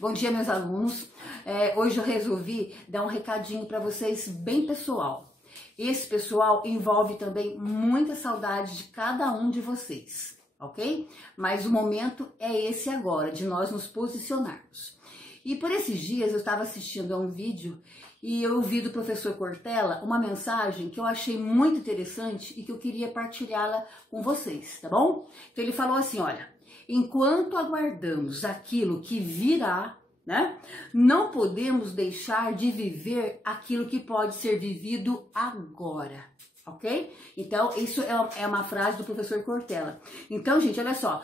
Bom dia, meus alunos. Hoje eu resolvi dar um recadinho para vocês bem pessoal. Esse pessoal envolve também muita saudade de cada um de vocês, ok? Mas o momento é esse agora, de nós nos posicionarmos. E por esses dias eu estava assistindo a um vídeo e eu ouvi do professor Cortella uma mensagem que eu achei muito interessante e que eu queria partilhá-la com vocês, tá bom? Então ele falou assim, olha, enquanto aguardamos aquilo que virá, né, não podemos deixar de viver aquilo que pode ser vivido agora, ok? Então isso é uma frase do professor Cortella. Então, gente, olha só,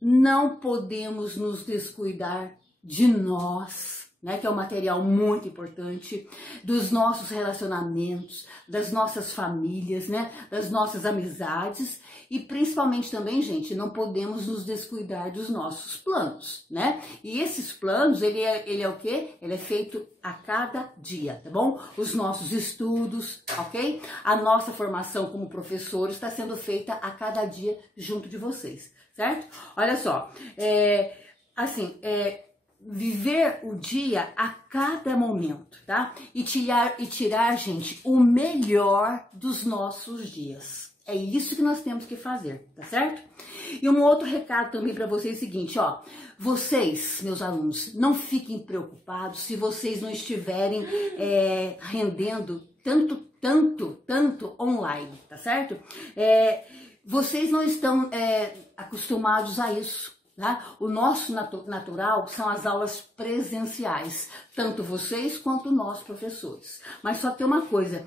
não podemos nos descuidar de nós, né, que é um material muito importante, dos nossos relacionamentos, das nossas famílias, né, das nossas amizades e principalmente também, gente, não podemos nos descuidar dos nossos planos, né? E esses planos, ele é o quê? Ele é feito a cada dia, tá bom? Os nossos estudos, ok? A nossa formação como professor está sendo feita a cada dia junto de vocês, certo? Olha só, viver o dia a cada momento, tá? E tirar, gente, o melhor dos nossos dias. É isso que nós temos que fazer, tá certo? E um outro recado também para vocês é o seguinte, ó. Vocês, meus alunos, não fiquem preocupados se vocês não estiverem rendendo tanto online, tá certo? Vocês não estão acostumados a isso. Tá? O nosso natural são as aulas presenciais, tanto vocês quanto nós professores. Mas só tem uma coisa,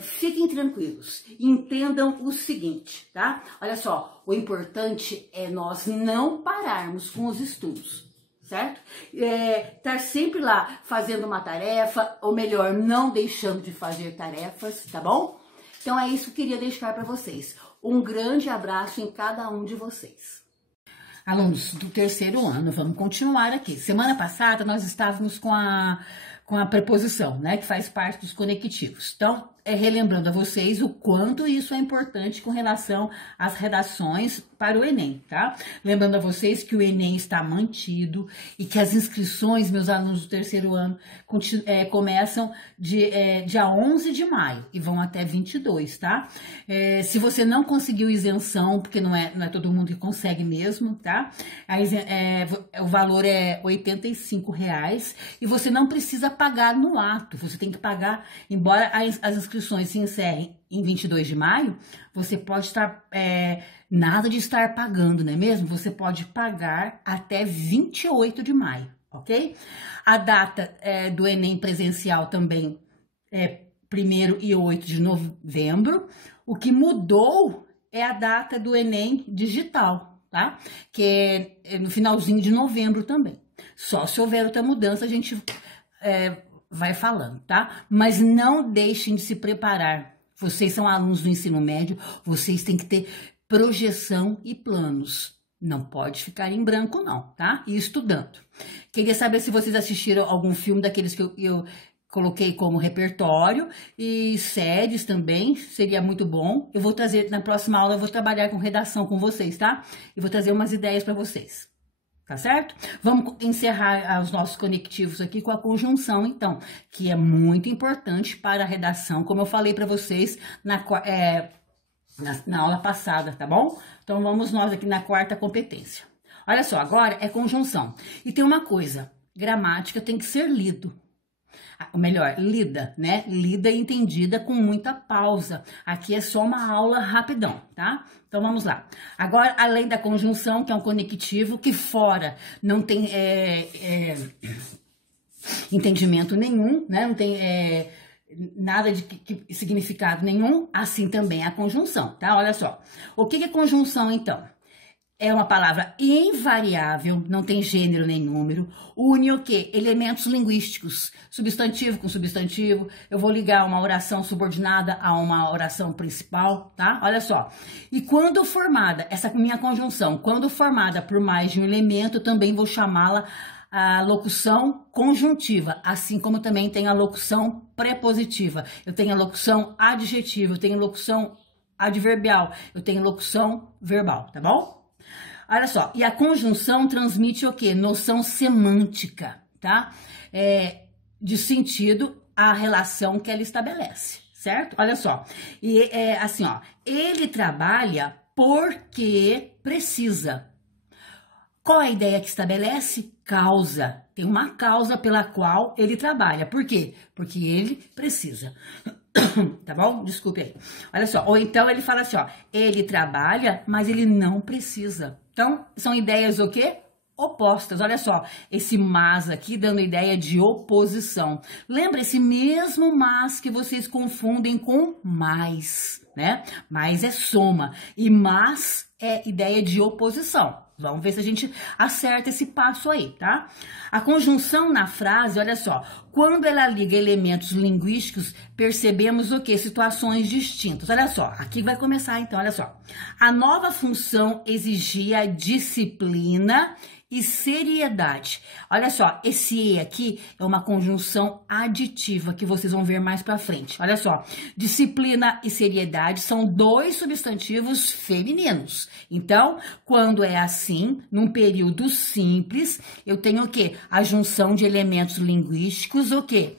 fiquem tranquilos, entendam o seguinte, tá? Olha só, o importante é nós não pararmos com os estudos, certo? Estar sempre lá fazendo uma tarefa, ou melhor, não deixando de fazer tarefas, tá bom? Então é isso que eu queria deixar para vocês. Um grande abraço em cada um de vocês. Alunos do terceiro ano, vamos continuar aqui. Semana passada nós estávamos com a preposição, né, que faz parte dos conectivos. Então, relembrando a vocês o quanto isso é importante com relação às redações para o Enem, tá? Lembrando a vocês que o Enem está mantido e que as inscrições, meus alunos do terceiro ano, começam dia 11 de maio e vão até 22, tá? Se você não conseguiu isenção, porque não é todo mundo que consegue mesmo, tá? O valor é R$ 85 e você não precisa pagar no ato, você tem que pagar, embora as inscrições se encerrem em 22 de maio, você pode estar, nada de estar pagando, não é mesmo? Você pode pagar até 28 de maio, ok? A data do Enem presencial também é 1º e 8 de novembro. O que mudou é a data do Enem digital, tá? Que é no finalzinho de novembro também. Só se houver outra mudança, a gente vai falando, tá? Mas não deixem de se preparar. Vocês são alunos do ensino médio, vocês têm que ter projeção e planos. Não pode ficar em branco não, tá? E estudando. Queria saber se vocês assistiram algum filme daqueles que eu coloquei como repertório e séries também, seria muito bom. Eu vou trazer, na próxima aula eu vou trabalhar com redação com vocês, tá? E vou trazer umas ideias para vocês. Tá certo? Vamos encerrar os nossos conectivos aqui com a conjunção, então, que é muito importante para a redação, como eu falei para vocês na aula passada, tá bom? Então, vamos nós aqui na quarta competência. Olha só, agora é conjunção. E tem uma coisa, gramática tem que ser lido. Ou melhor, lida, né? Lida e entendida com muita pausa. Aqui é só uma aula rapidão, tá? Então, vamos lá. Agora, além da conjunção, que é um conectivo, que fora não tem entendimento nenhum, né? Não tem nada de significado nenhum, assim também é a conjunção, tá? Olha só. O que é conjunção, então? É uma palavra invariável, não tem gênero nem número, une o quê? Elementos linguísticos, substantivo com substantivo, eu vou ligar uma oração subordinada a uma oração principal, tá? Olha só, e quando formada, essa minha conjunção, quando formada por mais de um elemento, eu também vou chamá-la a locução conjuntiva, assim como também tem a locução prepositiva, eu tenho a locução adjetiva, eu tenho a locução adverbial, eu tenho a locução verbal, tá bom? Olha só, e a conjunção transmite o quê? Noção semântica, tá? De sentido à relação que ela estabelece, certo? Olha só, e é assim, ó, ele trabalha porque precisa. Qual é a ideia que estabelece? Causa. Tem uma causa pela qual ele trabalha. Por quê? Porque ele precisa. Tá bom? Desculpe aí. Olha só. Ou então ele fala assim, ó. Ele trabalha, mas ele não precisa. Então, são ideias o quê? Opostas. Olha só. Esse mas aqui dando ideia de oposição. Lembra esse mesmo mas que vocês confundem com mais, né? Mais é soma. E mas é ideia de oposição. Vamos ver se a gente acerta esse passo aí, tá? A conjunção na frase, olha só, quando ela liga elementos linguísticos, percebemos o quê? Situações distintas. Olha só, aqui vai começar então, olha só. A nova função exigia disciplina e seriedade. Olha só, esse E aqui é uma conjunção aditiva que vocês vão ver mais pra frente. Olha só, disciplina e seriedade são dois substantivos femininos. Então, quando é assim, num período simples, eu tenho o quê? A junção de elementos linguísticos, o quê?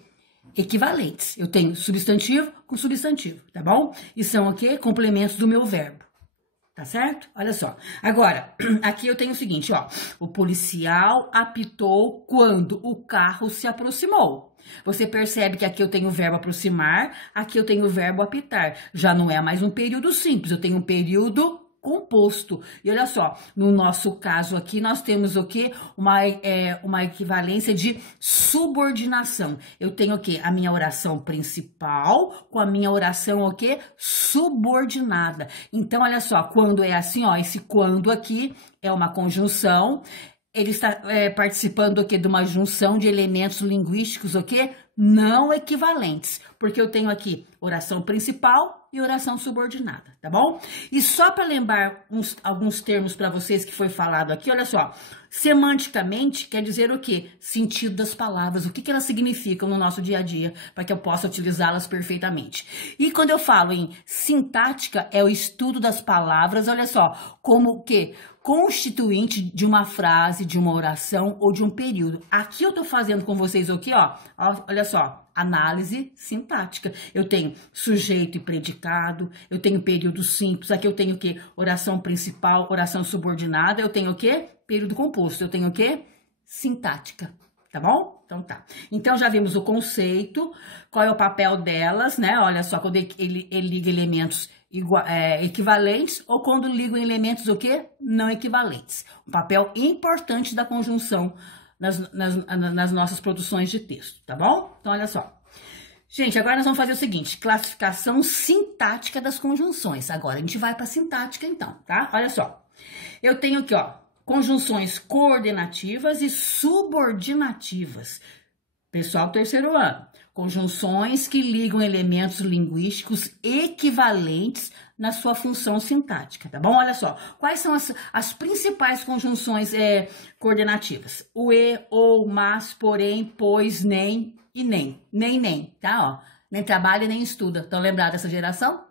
Equivalentes. Eu tenho substantivo com substantivo, tá bom? E são o quê? Complementos do meu verbo. Tá certo? Olha só. Agora, aqui eu tenho o seguinte, ó. O policial apitou quando o carro se aproximou. Você percebe que aqui eu tenho o verbo aproximar, aqui eu tenho o verbo apitar. Já não é mais um período simples, eu tenho um período composto. E olha só, no nosso caso aqui, nós temos o quê? Uma equivalência de subordinação. Eu tenho o quê? A minha oração principal com a minha oração o quê? Subordinada. Então, olha só, quando é assim, ó, esse quando aqui é uma conjunção, ele está participando o quê? De uma junção de elementos linguísticos, o quê? Não equivalentes, porque eu tenho aqui oração principal e oração subordinada, tá bom? E só para lembrar alguns termos para vocês que foi falado aqui, olha só, semanticamente quer dizer o quê? Sentido das palavras, o que elas significam no nosso dia a dia, para que eu possa utilizá-las perfeitamente. E quando eu falo em sintática, é o estudo das palavras, olha só, como o quê? Constituinte de uma frase, de uma oração ou de um período. Aqui eu tô fazendo com vocês o quê, ó? Olha só, análise sintática. Eu tenho sujeito e predicado, eu tenho período simples, aqui eu tenho o quê? Oração principal, oração subordinada, eu tenho o quê? Período composto, eu tenho o quê? Sintática, tá bom? Então tá. Então já vimos o conceito, qual é o papel delas, né? Olha só, quando ele liga elementos equivalentes ou quando ligam elementos o quê? Não equivalentes. Um papel importante da conjunção nas nossas produções de texto, tá bom? Então, olha só. Gente, agora nós vamos fazer o seguinte, classificação sintática das conjunções. Agora a gente vai para sintática então, tá? Olha só. Eu tenho aqui, ó, conjunções coordenativas e subordinativas. Pessoal, terceiro ano. Conjunções que ligam elementos linguísticos equivalentes na sua função sintática, tá bom? Olha só, quais são as principais conjunções coordenativas? O e, ou, mas, porém, pois, nem e nem. Nem, tá? Ó, nem trabalha nem estuda. Estão lembrados dessa geração?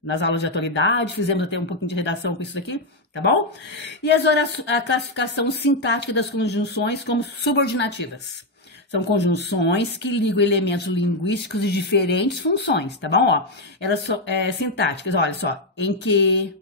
Nas aulas de atualidade, fizemos até um pouquinho de redação com isso aqui, tá bom? E a classificação sintática das conjunções como subordinativas. São conjunções que ligam elementos linguísticos de diferentes funções, tá bom? Ó, elas são sintáticas, olha só, em que,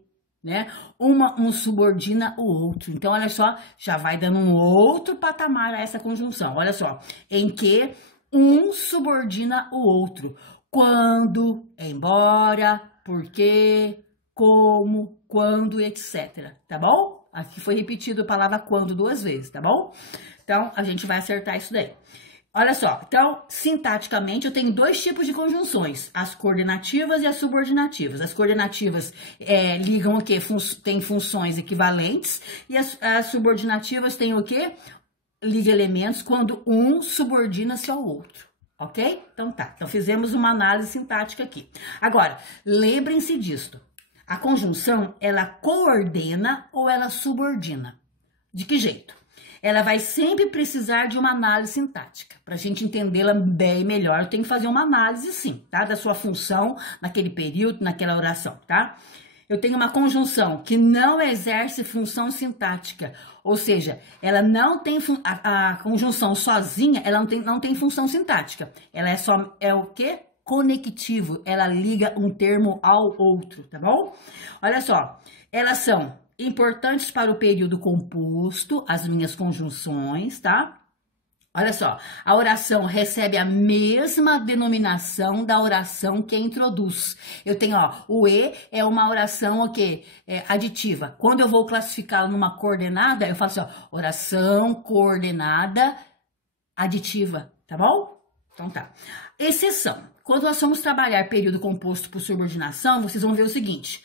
né, um subordina o outro. Então, olha só, já vai dando um outro patamar a essa conjunção. Olha só, em que um subordina o outro. Quando, embora, porque, como, quando, etc. Tá bom? Aqui foi repetido a palavra quando 2 vezes, tá bom? Então, a gente vai acertar isso daí. Olha só, então, sintaticamente, eu tenho 2 tipos de conjunções, as coordenativas e as subordinativas. As coordenativas ligam o quê? Tem funções equivalentes, e as subordinativas têm o quê? Liga elementos quando um subordina-se ao outro, ok? Então tá, então fizemos uma análise sintática aqui. Agora, lembrem-se disto, a conjunção, ela coordena ou ela subordina? De que jeito? Ela vai sempre precisar de uma análise sintática. Para a gente entendê-la bem melhor, eu tenho que fazer uma análise, sim, tá? Da sua função naquele período, naquela oração, tá? eu tenho uma conjunção que não exerce função sintática, ou seja, ela não tem a conjunção sozinha, ela não tem função sintática. Ela é o quê? Conectivo. Ela liga um termo ao outro, tá bom? Olha só, elas são importantes para o período composto, as minhas conjunções, tá? Olha só, a oração recebe a mesma denominação da oração que a introduz. Eu tenho, ó, o E é uma oração, o quê? Aditiva. Quando eu vou classificá-la numa coordenada, eu falo assim, ó, oração coordenada aditiva, tá bom? Então tá. Exceção. Quando nós vamos trabalhar período composto por subordinação, vocês vão ver o seguinte...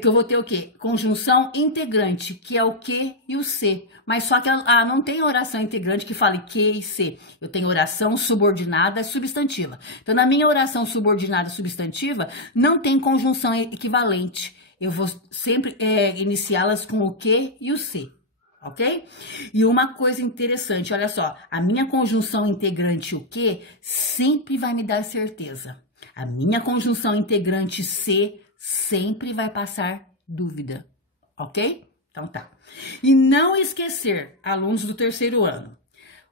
que eu vou ter o quê? Conjunção integrante, que é o que e o se. Mas só que não tem oração integrante que fale que e se. Eu tenho oração subordinada substantiva. Então, na minha oração subordinada substantiva, não tem conjunção equivalente. Eu vou sempre iniciá-las com o que e o se. Ok? E uma coisa interessante, olha só. A minha conjunção integrante o que sempre vai me dar certeza. A minha conjunção integrante se sempre vai passar dúvida, ok? Então tá. E não esquecer, alunos do terceiro ano,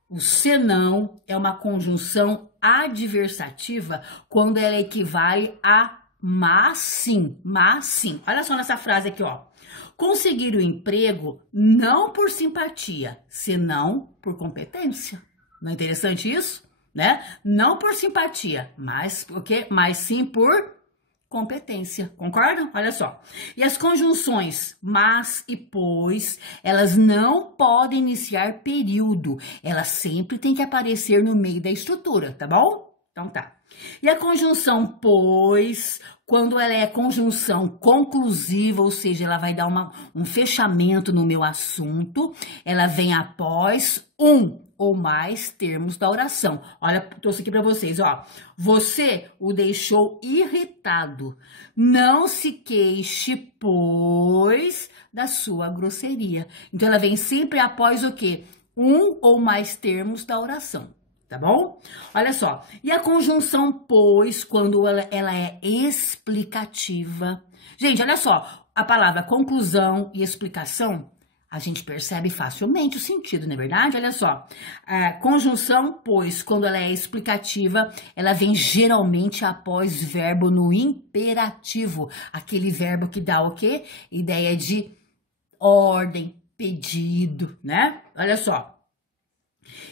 o senão é uma conjunção adversativa quando ela equivale a mas sim, mas sim. Olha só nessa frase aqui, ó. Conseguir o emprego não por simpatia, senão por competência. Não é interessante isso? Né? Não por simpatia, mas sim por competência, concordam? Olha só. E as conjunções mas e pois, elas não podem iniciar período. Elas sempre têm que aparecer no meio da estrutura, tá bom? Então tá. E a conjunção pois, quando ela é conjunção conclusiva, ou seja, ela vai dar um fechamento no meu assunto, ela vem após um ou mais termos da oração. Olha, trouxe aqui para vocês, ó. Você o deixou irritado. Não se queixe, pois, da sua grosseria. Então, ela vem sempre após o quê? Um ou mais termos da oração. Tá bom? Olha só. E a conjunção pois, quando ela é explicativa. Gente, olha só. A palavra conclusão e explicação, a gente percebe facilmente o sentido, não é verdade? Olha só, a conjunção, pois, quando ela é explicativa, ela vem geralmente após verbo no imperativo. Aquele verbo que dá o quê? Ideia de ordem, pedido, né? Olha só.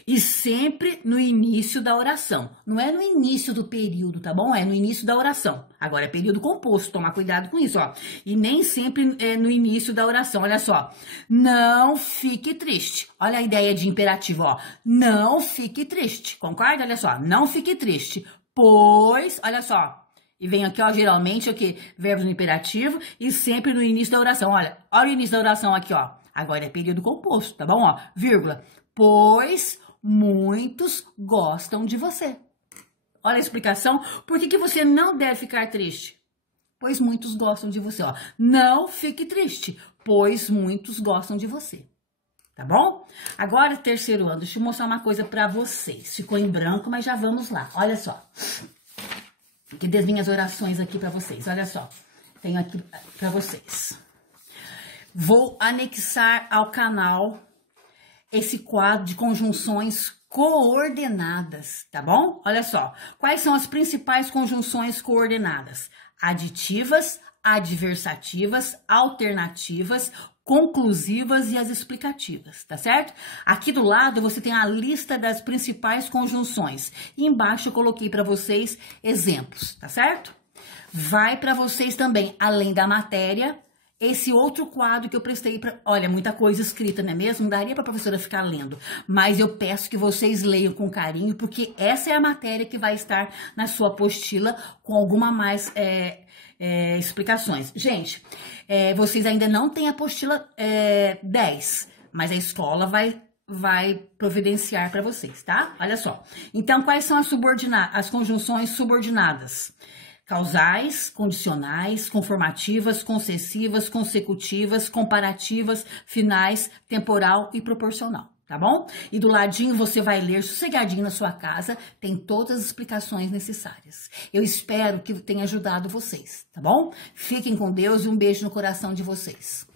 E sempre no início da oração. Não é no início do período, tá bom? É no início da oração. Agora é período composto, tomar cuidado com isso, ó. E nem sempre é no início da oração, olha só. Não fique triste. Olha a ideia de imperativo, ó. Não fique triste, concorda? Olha só, não fique triste, pois, olha só. E vem aqui, ó, geralmente, o quê? Verbos no imperativo e sempre no início da oração. Olha o início da oração aqui, ó. Agora é período composto, tá bom? Ó, vírgula. Pois muitos gostam de você. Olha a explicação. Por que você não deve ficar triste? Pois muitos gostam de você, ó. Não fique triste, pois muitos gostam de você. Tá bom? Agora, terceiro ano, deixa eu mostrar uma coisa pra vocês. Ficou em branco, mas já vamos lá. Olha só. Aqui das minhas orações aqui pra vocês. Olha só. Tenho aqui pra vocês. Vou anexar ao canal esse quadro de conjunções coordenadas, tá bom? Olha só, quais são as principais conjunções coordenadas? Aditivas, adversativas, alternativas, conclusivas e as explicativas, tá certo? Aqui do lado você tem a lista das principais conjunções e embaixo eu coloquei para vocês exemplos, tá certo? Vai para vocês também, além da matéria, esse outro quadro que eu prestei para... Olha, muita coisa escrita, não é mesmo? Não daria para a professora ficar lendo. Mas eu peço que vocês leiam com carinho, porque essa é a matéria que vai estar na sua apostila com alguma mais explicações. Gente, vocês ainda não têm a apostila 10, mas a escola vai providenciar para vocês, tá? Olha só. Então, quais são as conjunções subordinadas? Causais, condicionais, conformativas, concessivas, consecutivas, comparativas, finais, temporal e proporcional, tá bom? E do ladinho você vai ler sossegadinho na sua casa, tem todas as explicações necessárias. Eu espero que tenha ajudado vocês, tá bom? Fiquem com Deus e um beijo no coração de vocês.